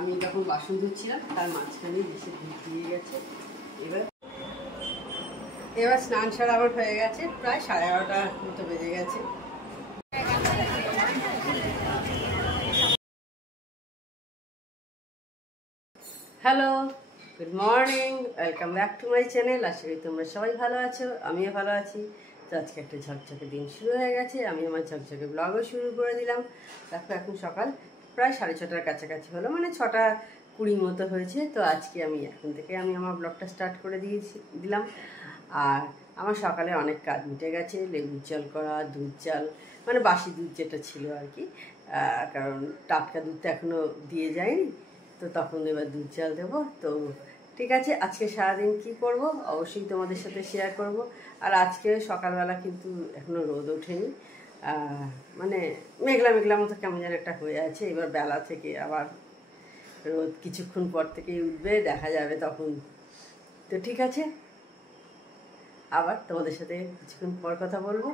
আমি যখন বাসন ধুচ্ছিলাম তার মাঝখানে এসে দুধ দিয়ে গেছে। এবার স্নান সারা আমার হয়ে গেছে, প্রায় 11:30 মতো বেজে গেছে। Hello, good morning, welcome back to my channel. আশা করি তোমরা সবাই ভালো আছো, আমিও ভালো আছি। তো আজকে একটা ঝকঝকে দিন শুরু হয়ে গেছে, আমি আমার ঝকঝকে ব্লগও শুরু করে দিলাম। দেখো এখন সকাল প্রায় 6:30টার কাছাকাছি হলো, মানে 6:20 মতো হয়েছে। তো আজকে আমি এখন থেকে আমার ব্লগটা স্টার্ট করে দিলাম। আর আমার সকালে অনেক কাজ মিটে গেছে, লেবুর জল করা, দুধ চাল, মানে বাসি দুধ যেটা ছিল আর কি, কারণ টাটকা দুধটা এখনও দিয়ে যায়নি, তো তখন এবার দুধ চাল দেবো। তো ঠিক আছে, আজকে সারাদিন কি করব অবশ্যই তোমাদের সাথে শেয়ার করব। আর আজকে সকালবেলা কিন্তু এখনও রোদ ওঠেনি, মানে মেঘলা মেঘলা মতো কেমন যেন একটা হয়ে আছে। এবার বেলা থেকে আবার রোদ কিছুক্ষণ পর থেকেই উঠবে, দেখা যাবে তখন। তো ঠিক আছে, আবার তোমাদের সাথে কিছুক্ষণ পর কথা বলবো।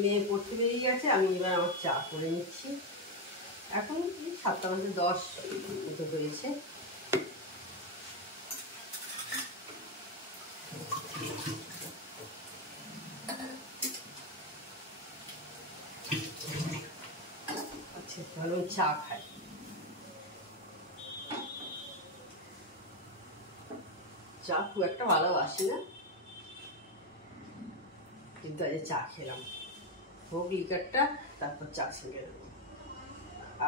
মেয়ে পড়তে বেরিয়ে গেছে, আমি এবার আমার চা করে নিচ্ছি। এখন 7:10 মতো হয়েছে। আচ্ছা, ভালো চা খাই। চা খুব একটা ভালোবাসি না, কিন্তু আজ চা খেলাম। হোক লিকারটা, তারপর চা ছেড়ে দেবো।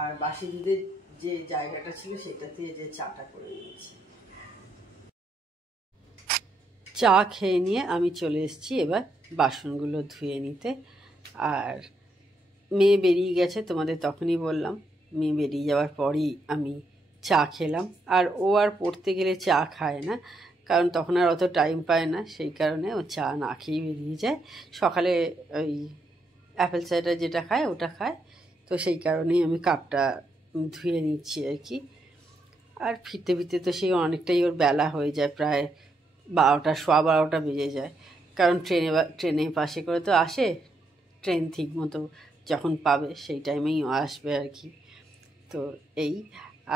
আর বাসি দুধের যে জায়গাটা ছিল সেটাতে যে চাটা করে নিয়েছি। চা খেয়ে নিয়ে আমি চলে এসেছি এবার বাসনগুলো ধুয়ে নিতে। আর মেয়ে বেরিয়ে গেছে, তোমাদের তখনই বললাম। মেয়ে বেরিয়ে যাওয়ার পরই আমি চা খেলাম। আর ও আর পড়তে গেলে চা খায় না, কারণ তখন আর অত টাইম পায় না, সেই কারণে ও চা না খেয়েই বেরিয়ে যায়। সকালে ওই অ্যাপেল সাইডার যেটা খায় ওটা খায়, তো সেই কারণেই আমি কাপটা ধুয়ে নিচ্ছি আর কি। আর ফিরতে ফিরতে তো সেই অনেকটাই ওর বেলা হয়ে যায়, প্রায় 12টা, 12:15 বেজে যায়। কারণ ট্রেনে পাশে করে তো আসে, ট্রেন ঠিক মতো যখন পাবে সেই টাইমেই ও আসবে আর কি। তো এই,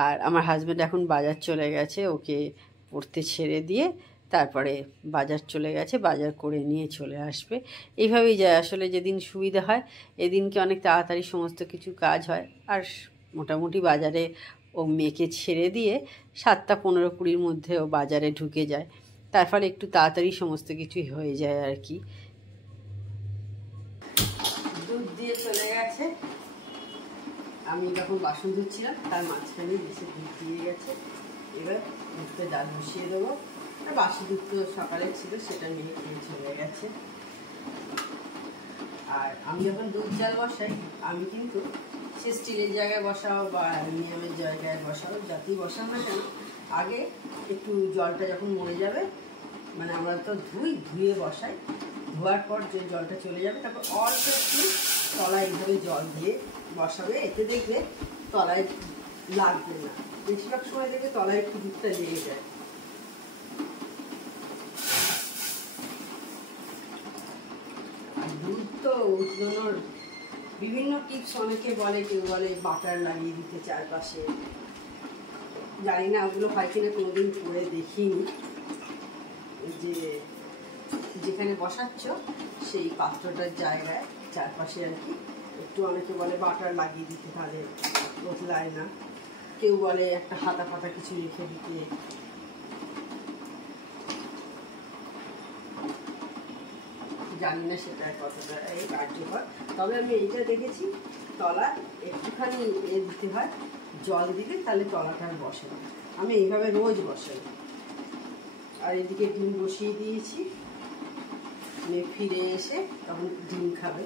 আর আমার হাজব্যান্ড এখন বাজার চলে গেছে, ওকে পড়তে ছেড়ে দিয়ে তারপরে বাজার চলে গেছে, বাজার করে নিয়ে চলে আসবে। এইভাবেই যায় আসলে, যেদিন সুবিধা হয় এদিনকে অনেক তাড়াতাড়ি সমস্ত কিছু কাজ হয়। আর মোটামুটি বাজারে ও মেয়েকে ছেড়ে দিয়ে 7:15-20 মধ্যে ও বাজারে ঢুকে যায়, তার ফলে একটু তাড়াতাড়ি সমস্ত কিছুই হয়ে যায় আর কি। দুধ দিয়ে চলে গেছে, আমি যখন বাসন ধুচ্ছিলাম তার মাঝখানে এসে দুধ দিয়ে গেছে। এবার দুধটা জাল বসিয়ে দেবো। বাসি দুধ তো সকালে ছিল, সেটা নিয়ে খেয়ে চলে গেছে। আর আমি যখন দুধ জাল বসাই, আমি কিন্তু সে স্টিলের জায়গায় বসাও বা অ্যালুমিনিয়ামের জায়গায় বসাও, যাতেই বসাও না কেন, আগে একটু জলটা যখন মরে যাবে, মানে আমরা তো ধুয়ে বসাই, ধোয়ার পর যে জলটা চলে যাবে তারপর অল্প একটু তলায় এইভাবে জল দিয়ে বসাবে, এতে দেখবে তলায় লাগবে না। বেশিরভাগ সময় দেখবে তলায় একটু দুধটা লেগে যায়। আর দুধ তো উৎপাদনের বিভিন্ন টিপস অনেকে বলে, কেউ বলে বাটার লাগিয়ে দিতে চারপাশে, জানি না ওগুলো হয় কিনা, কোনোদিন করে দেখিনি। যে যেখানে বসাচ্ছ সেই পাত্রটার জায়গায় চারপাশে আর কি একটু, অনেকে বলে বাটার লাগিয়ে দিতে, তাহলে বদলায় না। কেউ বলে একটা হাতা পাতা কিছু রেখে দিতে। জানি না সেটা কতটা কার্যকর, তবে আমি এইটা দেখেছি, তলা একটুখানি দিতে হয়, জল দিলে তাহলে তলাটা আর বসে না। আমি এইভাবে রোজ বসাই। আর এদিকে ডিম বসিয়ে দিয়েছি, মেয়ে ফিরে এসে তখন ডিম খাবে,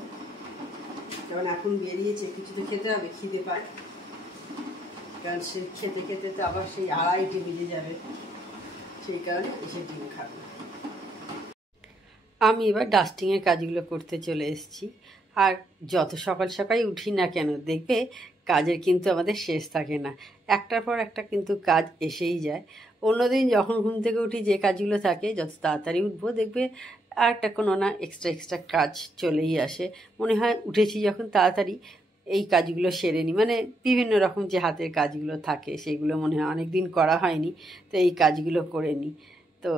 কারণ এখন বেরিয়েছে, কিছু তো খেতে হবে, খিদে পায়। কারণ সে খেতে খেতে তো আবার সেই 2:30 বেজে যাবে, সেই কারণে এসে ডিম খাবে। আমি এবার ডাস্টিংয়ের কাজগুলো করতে চলে এসেছি। আর যত সকাল সকাল উঠি না কেন, দেখবে কাজের কিন্তু আমাদের শেষ থাকে না, একটার পর একটা কিন্তু কাজ এসেই যায়। অন্যদিন যখন ঘুম থেকে উঠি যে কাজগুলো থাকে, যত তাড়াতাড়ি উঠবো দেখবে আর একটা কোনো না এক্সট্রা কাজ চলেই আসে। মনে হয় উঠেছি যখন তাড়াতাড়ি এই কাজগুলো সেরে নিই, মানে বিভিন্ন রকম যে হাতের কাজগুলো থাকে সেগুলো মনে হয় অনেক দিন করা হয়নি, তো এই কাজগুলো করে নিই। তো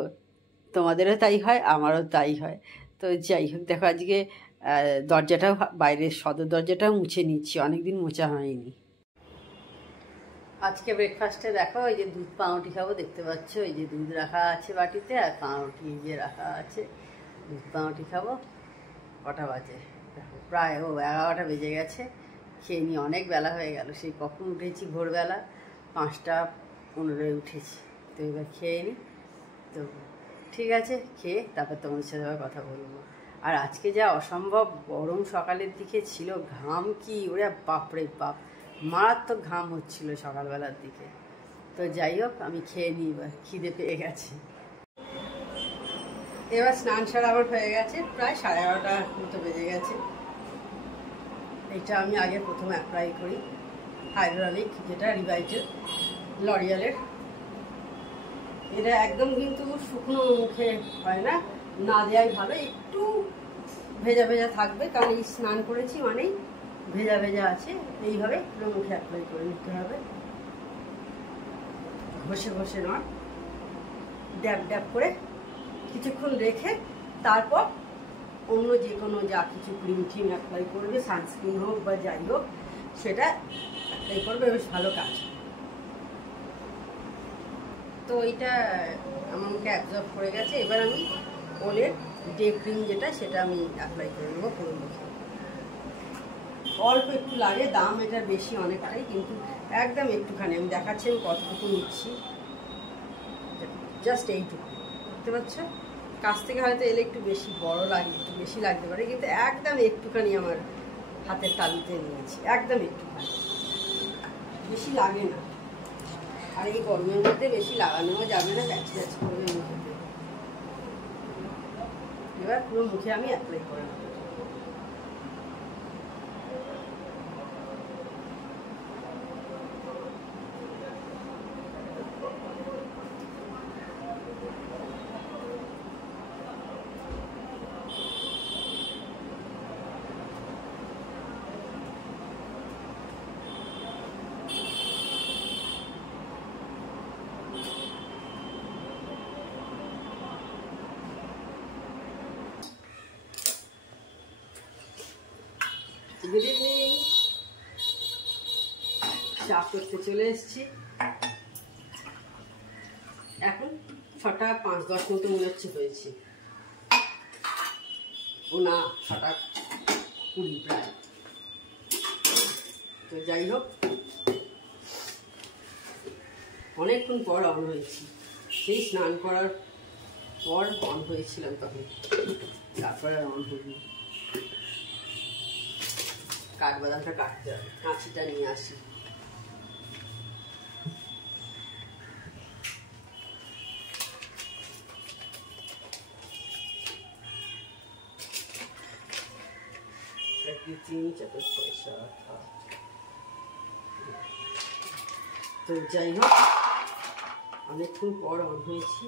তোমাদেরও তাই হয়, আমারও তাই হয়। তো যাই হোক, দেখো আজকে দরজাটাও, বাইরের সদর দরজাটাও মুছে নিচ্ছি, অনেক দিন মোছা হয়নি। আজকে ব্রেকফাস্টে দেখো এই যে দুধ পাউরুটি খাবো, দেখতে পাচ্ছ এই যে দুধ রাখা আছে বাটিতে, আর পাউরুটি এই যে রাখা আছে। দুধ পাউরুটি খাবো। কটা বাজে দেখো, প্রায় 11টা বেজে গেছে। খেয়ে নিয়ে অনেক বেলা হয়ে গেল, সেই কখন উঠেছি, ভোরবেলা 5টা 15 উঠেছি। তো এবার খেয়ে নিই। তো ঠিক আছে, খেয়ে তারপর তোমাদের সাথে আবার কথা বলবো। আর আজকে যা অসম্ভব গরম সকালের দিকে ছিল, ঘাম কি ওরে বাপরে বাপ, মারাত্মক ঘাম হচ্ছিল সকালবেলার দিকে। তো যাই হোক, আমি খেয়ে নিই, এবার খিদে পেয়ে গেছে। এবার স্নান সারা আমার হয়ে গেছে, প্রায় 11:30 মতো বেজে গেছে। এটা আমি আগে প্রথমে অ্যাপ্লাই করি হাইড্রোলিক, যেটা রিভাইটাল লরিয়ালের। এটা একদম কিন্তু শুকনো মুখে হয় না, না দেওয়াই ভালো। একটু ভেজা ভেজা থাকবে, কারণ এই স্নান করেছি মানেই ভেজা ভেজা আছে। এইভাবে পুরো মুখে অ্যাপ্লাই করে নিতে হবে, ঘষে ঘষে নয়, ড্যাব ড্যাব করে কিছুক্ষণ রেখে তারপর অন্য যে কোনো যা কিছু ক্রিম ট্রিম অ্যাপ্লাই করবে, সানস্ক্রিন হোক বা যাই হোক, সেটা অ্যাপ্লাই করবে, বেশ ভালো কাজ। তো এইটা আমার মুখে অ্যাবজর্ব করে গেছে। এবার আমি ওলের ডে ক্রিম যেটা, সেটা আমি অ্যাপ্লাই করে নেবো পুরো মুখে। অল্প একটু লাগে, দাম এটার বেশি অনেকটাই, কিন্তু একদম একটুখানি আমি দেখাচ্ছি আমি কতটুকু নিচ্ছি, জাস্ট এইটুকু। বুঝতে পারছো, কাছ থেকে হয়তো এলে একটু বেশি বড় লাগে, একটু বেশি লাগতে পারে, কিন্তু একদম একটুখানি আমার হাতের তালুতে নিয়েছি, একদম একটুখানি, বেশি লাগে না। আর এই গরমের মধ্যে বেশি লাগানোও যাবে না, ক্যাচি ক্যাচি করবে মুখেতে। এবার পুরো মুখে আমি অ্যাপ্লাই করে নেব। গুড ইভিনিং, চা করতে চলে এসেছি। এখন 6টা 5-10 মতো মনে হচ্ছে হয়েছে, ও না 6টা 20 প্রায়। তো যাই হোক, অনেকক্ষণ পর অন হয়েছি, সেই স্নান করার পর অন হয়েছিলাম তখন, তারপরে আর অন হইনি। কাঠবাদামটা কাটতে হবে, কাঁচিটা নিয়ে আসি। তো যাই হোক, অনেকক্ষণ পর অন হয়েছি।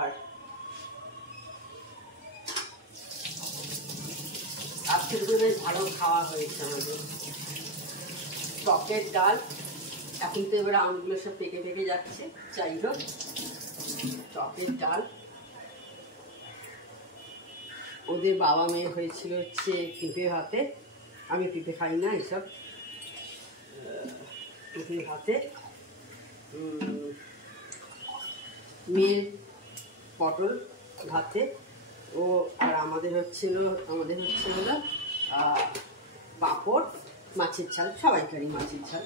আর আজকের দিনে ভালো খাওয়া হয়েছে আমাদের, টকের ডাল। এখন তো এবার আমগুলো সব পেকে পেকে যাচ্ছে, যাই হোক টকের ডাল। ওদের বাবা মেয়ে হয়েছিল হচ্ছে পেঁপে ভাতে, আমি পেঁপে খাই না এসব, পেঁপে ভাতে। মেয়ের পটল ভাতে, ও আর আমাদের হচ্ছিল হলো পাঁপড়, মাছের ঝাল, সবাইকারই মাছের ঝাল।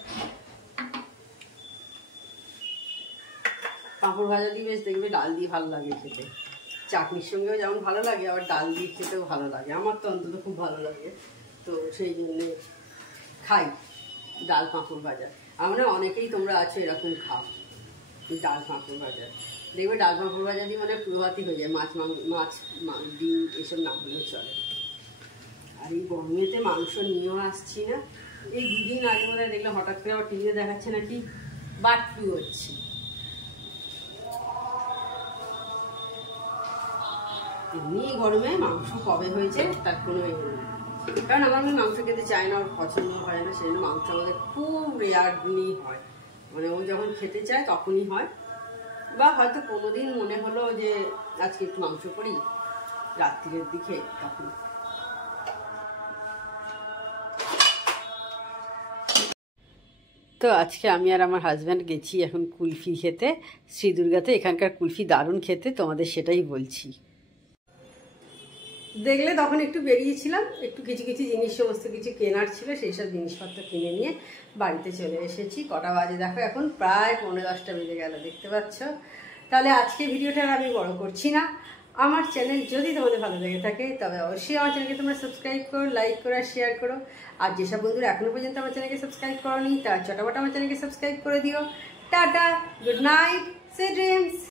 পাঁপড় ভাজা দিয়ে বেশ দেখবে ডাল দিয়ে ভালো লাগে খেতে, চাটনির সঙ্গেও যেমন ভালো লাগে, আবার ডাল দিয়ে খেতেও ভালো লাগে, আমার তো অন্তত খুব ভালো লাগে। তো সেই জন্যে খাই ডাল পাঁপড় ভাজা। আমরা অনেকেই তোমরা আছো এরকম খাও ডাল পাঁপড় ভাজা, দেখবে ডাল পাঁপড় ভাজা দিয়ে মানে পুরোভাতি হয়ে যায়, মাছ ডিম এসব না হলেও চলে। আর এই গরমেতে মাংস নিয়েও আসছি না। এই 2 দিন আগে বোধহয় দেখলাম হঠাৎ করে আবার টিভিতে দেখাচ্ছে নাকি বার্ড ফ্লু হচ্ছে। এমনি গরমে মাংস কবে হয়েছে তার কোনো নেই, কারণ আমার মেয়ে মাংস খেতে চায় না, ওর পছন্দ হয় না, সেই জন্য মাংস আমাদের খুব রেয়ারলি হয়, মানে ও যখন খেতে চায় তখনই হয়, বা হয়তো কোনোদিন মনে হলো যে আজকে একটু মাংস করি রাত্রির দিকে, তখন। তো আজকে আমি আর আমার হাজব্যান্ড গেছি এখন কুলফি খেতে শ্রী দুর্গাতে। এখানকার কুলফি দারুণ খেতে, তোমাদের সেটাই বলছি। দেখলে তখন একটু বেরিয়েছিলাম, একটু কিছু কিছু জিনিস সমস্ত কিছু কেনার ছিল, সেই সব জিনিসপত্র কিনে নিয়ে বাড়িতে চলে এসেছি। কটা বাজে দেখো, এখন প্রায় 9:10 বেজে গেল, দেখতে পাচ্ছ। তাহলে আজকে ভিডিওটা আমি বড় করছি না। আমার চ্যানেল যদি তোমাদের ভালো লেগে থাকে তবে অবশ্যই আমার চ্যানেলকে তোমরা সাবস্ক্রাইব করো, লাইক করো আর শেয়ার করো। আর যেসব বন্ধুরা এখনো পর্যন্ত আমার চ্যানেলকে সাবস্ক্রাইব করোনি তারা চটাপট আমার চ্যানেলকে সাবস্ক্রাইব করে দিও। Tata, good night, sweet dreams.